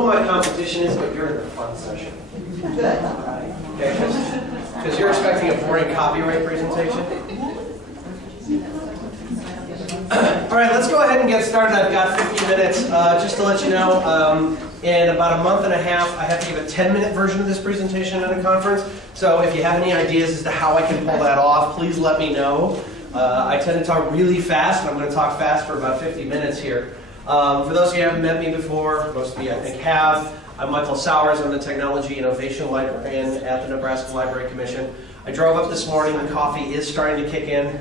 who my competition is, but you're in the fun session. Okay, because you're expecting a boring copyright presentation. All right, let's go ahead and get started. I've got 50 minutes. Just to let you know, in about a month and a half, I have to give a 10-minute version of this presentation at a conference. So if you have any ideas as to how I can pull that off, please let me know. I tend to talk really fast, and I'm going to talk fast for about 50 minutes here. For those of you who haven't met me before, most of you I think have, I'm Michael Sowers. I'm the Technology Innovation Librarian at the Nebraska Library Commission. I drove up this morning. The coffee is starting to kick in.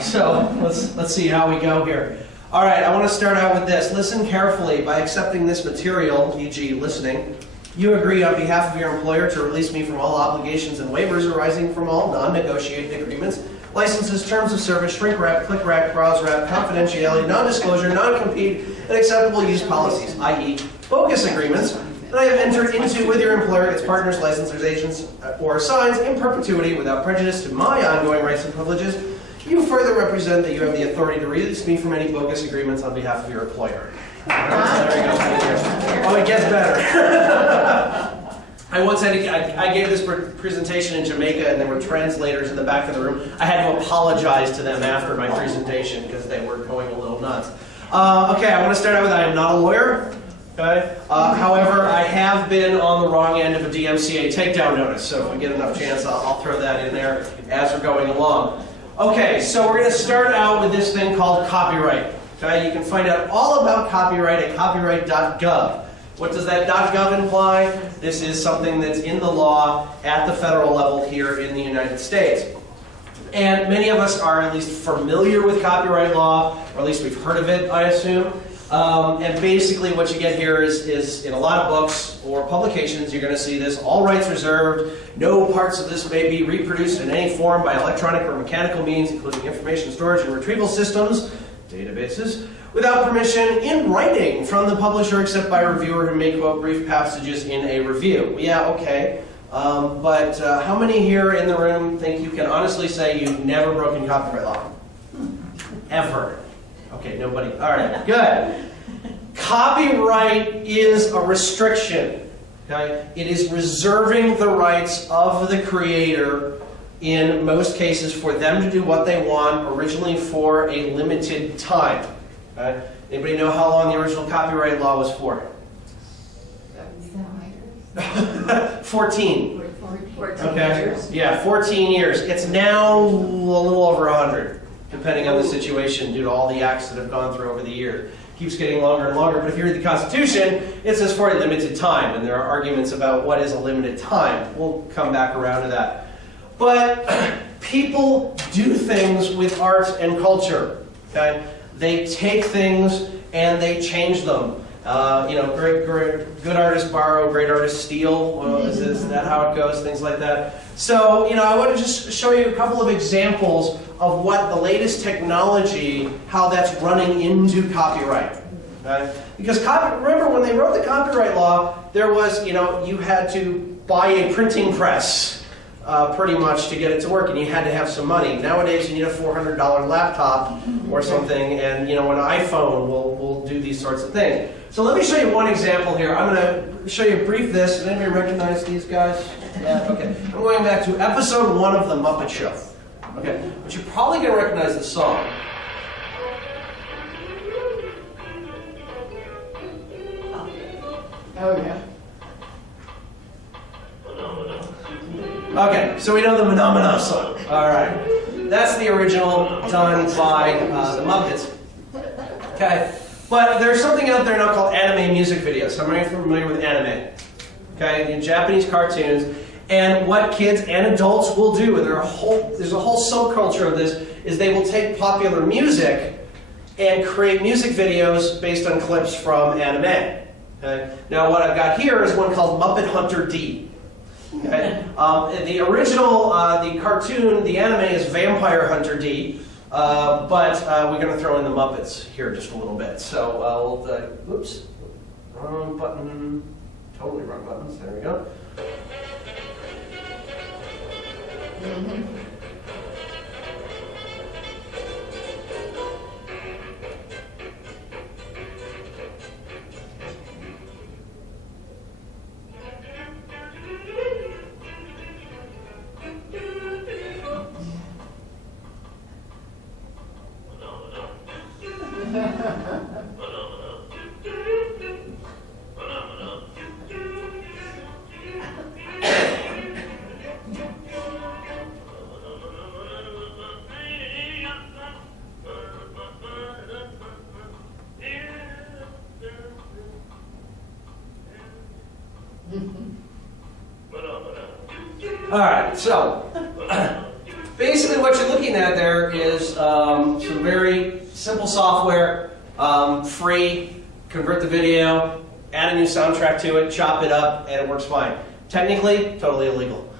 So let's see how we go here. All right, I want to start out with this. Listen carefully. By accepting this material, e.g. listening, you agree on behalf of your employer to release me from all obligations and waivers arising from all non-negotiated agreements, licenses, terms of service, shrink wrap, click wrap, browse wrap, confidentiality, non-disclosure, non-compete, and acceptable use policies, i.e. bogus agreements, that I have entered into with your employer, its partners, licensors, agents, or assigns in perpetuity without prejudice to my ongoing rights and privileges. You further represent that you have the authority to release me from any bogus agreements on behalf of your employer. There we go. Oh, it gets better. I gave this presentation in Jamaica, and there were translators in the back of the room. I had to apologize to them after my presentation because they were going a little nuts. Okay, I want to start out with I am not a lawyer. Okay. However, I have been on the wrong end of a DMCA takedown notice, so if we get enough chance, I'll throw that in there as we're going along. Okay, so we're going to start out with this thing called copyright. Okay, you can find out all about copyright at copyright.gov. What does that .gov imply? This is something that's in the law at the federal level here in the United States. And many of us are at least familiar with copyright law, or at least we've heard of it, I assume. And basically what you get here is in a lot of books or publications, you're going to see this: all rights reserved, no parts of this may be reproduced in any form by electronic or mechanical means, including information storage and retrieval systems, databases, without permission in writing from the publisher except by a reviewer who may quote brief passages in a review. Yeah, okay. But how many here in the room think you can honestly say you've never broken copyright law? Ever? Okay, nobody. All right, good. Copyright is a restriction. Okay? It is reserving the rights of the creator, in most cases, for them to do what they want, originally for a limited time. Okay? Anybody know how long the original copyright law was for? 14. 14 okay. years. Yeah, 14 years. It's now a little over 100, depending on the situation, due to all the acts that have gone through over the years. Keeps getting longer and longer, but if you read the Constitution, it says for a limited time, and there are arguments about what is a limited time. We'll come back around to that. But people do things with art and culture. Okay? They take things and they change them. Good artists borrow, great artists steal. Well, is that how it goes? Things like that. So, I want to just show you a couple of examples of what the latest technology, how that's running into copyright. Okay? Because remember, when they wrote the copyright law, there was, you had to buy a printing press. Pretty much to get it to work, and you had to have some money. Nowadays, you need a $400 laptop or something, and an iPhone will do these sorts of things. So let me show you one example here. I'm going to show you a brief this. Does anybody recognize these guys? Yeah. Okay. I'm going back to episode 1 of The Muppet Show. Okay. But you're probably going to recognize the song. Oh, yeah. Okay, so we know the Phenomena song. All right. That's the original done by the Muppets. Okay. But there's something out there now called anime music videos. How many of you are familiar with anime? Okay, in Japanese cartoons. And what kids and adults will do, and there's a whole subculture of this, is they will take popular music and create music videos based on clips from anime. Okay? Now what I've got here is one called Muppet Hunter D. Okay. The original, the cartoon, the anime is Vampire Hunter D, but we're going to throw in the Muppets here just a little bit. So oops, wrong button, totally wrong buttons. There we go. All right, so basically what you're looking at there is some very simple software, free, convert the video, add a new soundtrack to it, chop it up, and it works fine. Technically, totally illegal.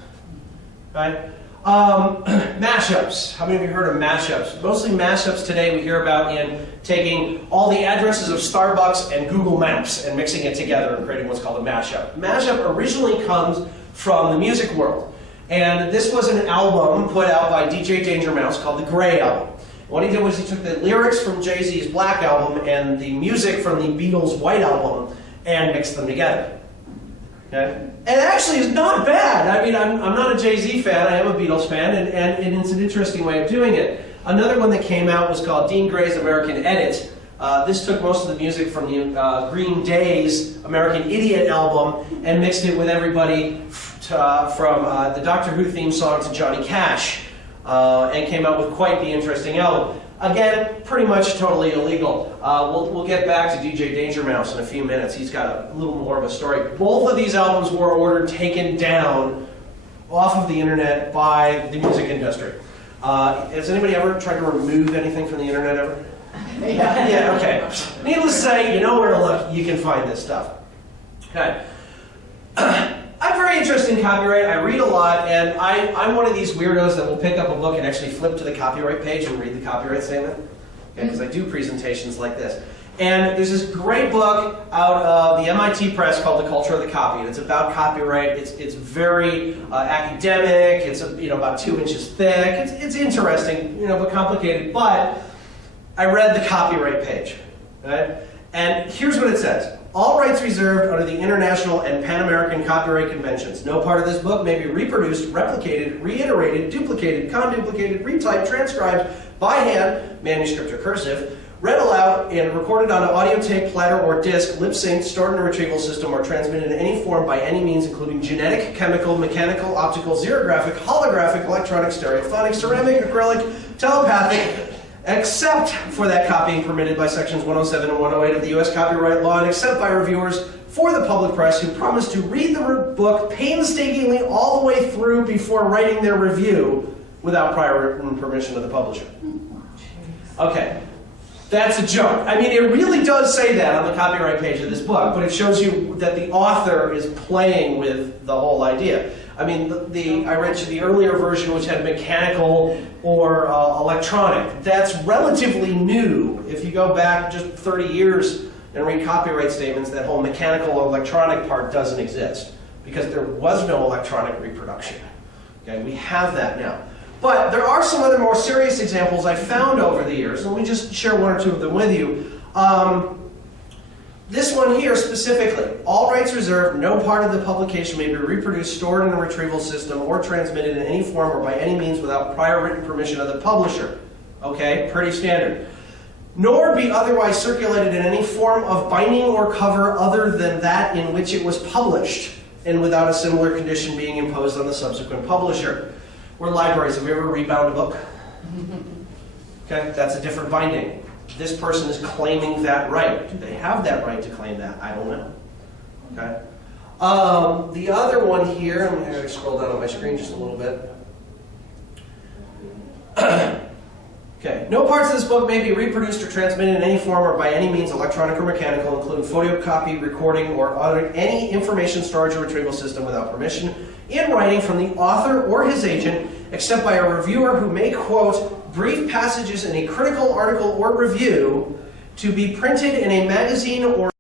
Right? Mashups. How many of you heard of mashups? Mostly mashups today we hear about in taking all the addresses of Starbucks and Google Maps and mixing it together and creating what's called a mashup. Mashup originally comes from the music world. And this was an album put out by DJ Danger Mouse called the Gray Album. What he did was he took the lyrics from Jay-Z's Black Album and the music from the Beatles' White Album and mixed them together. Okay? And it actually is not bad. I mean, I'm not a Jay-Z fan, I am a Beatles fan, and it's an interesting way of doing it. Another one that came out was called Dean Gray's American Edit. This took most of the music from the Green Day's American Idiot album and mixed it with everybody from the Doctor Who theme song to Johnny Cash, and came out with quite the interesting album. Again, pretty much totally illegal. We'll get back to DJ Danger Mouse in a few minutes. He's got a little more of a story. Both of these albums were ordered, taken down off of the internet by the music industry. Has anybody ever tried to remove anything from the internet ever? Yeah, okay. Needless to say, you know where to look. You can find this stuff. Okay. I'm very interested in copyright. I read a lot, and I'm one of these weirdos that will pick up a book and actually flip to the copyright page and read the copyright statement. Because I do presentations like this. And there's this great book out of the MIT Press called The Culture of the Copy. And it's about copyright. It's very academic. It's about 2 inches thick. It's interesting, but complicated. But I read the copyright page. Right? And here's what it says. All rights reserved under the International and Pan-American Copyright Conventions. No part of this book may be reproduced, replicated, reiterated, duplicated, conduplicated, retyped, transcribed by hand, manuscript or cursive, read aloud, and recorded on an audio tape, platter, or disc, lip-synced, stored in a retrieval system, or transmitted in any form by any means, including genetic, chemical, mechanical, optical, xerographic, holographic, electronic, stereophonic, ceramic, acrylic, telepathic, except for that copying permitted by sections 107 and 108 of the U.S. copyright law, and except by reviewers for the public press who promise to read the book painstakingly all the way through before writing their review without prior written permission of the publisher. Okay, that's a joke. I mean, it really does say that on the copyright page of this book, but it shows you that the author is playing with the whole idea. I mean, I read the earlier version, which had mechanical or electronic. That's relatively new. If you go back just 30 years and read copyright statements, that whole mechanical or electronic part doesn't exist because there was no electronic reproduction. Okay, we have that now. But there are some other more serious examples I found over the years, and let me just share 1 or 2 of them with you. This one here specifically, all rights reserved, no part of the publication may be reproduced, stored in a retrieval system, or transmitted in any form or by any means without prior written permission of the publisher. Okay, pretty standard. Nor be otherwise circulated in any form of binding or cover other than that in which it was published, and without a similar condition being imposed on the subsequent publisher. We're libraries. Have you ever rebound a book? Okay, that's a different binding. This person is claiming that right. Do they have that right to claim that? I don't know. Okay. The other one here, I'm going to scroll down on my screen just a little bit. Okay. No parts of this book may be reproduced or transmitted in any form or by any means, electronic or mechanical, including photocopy, recording, or any information storage or retrieval system without permission in writing from the author or his agent, except by a reviewer who may quote brief passages in a critical article or review to be printed in a magazine or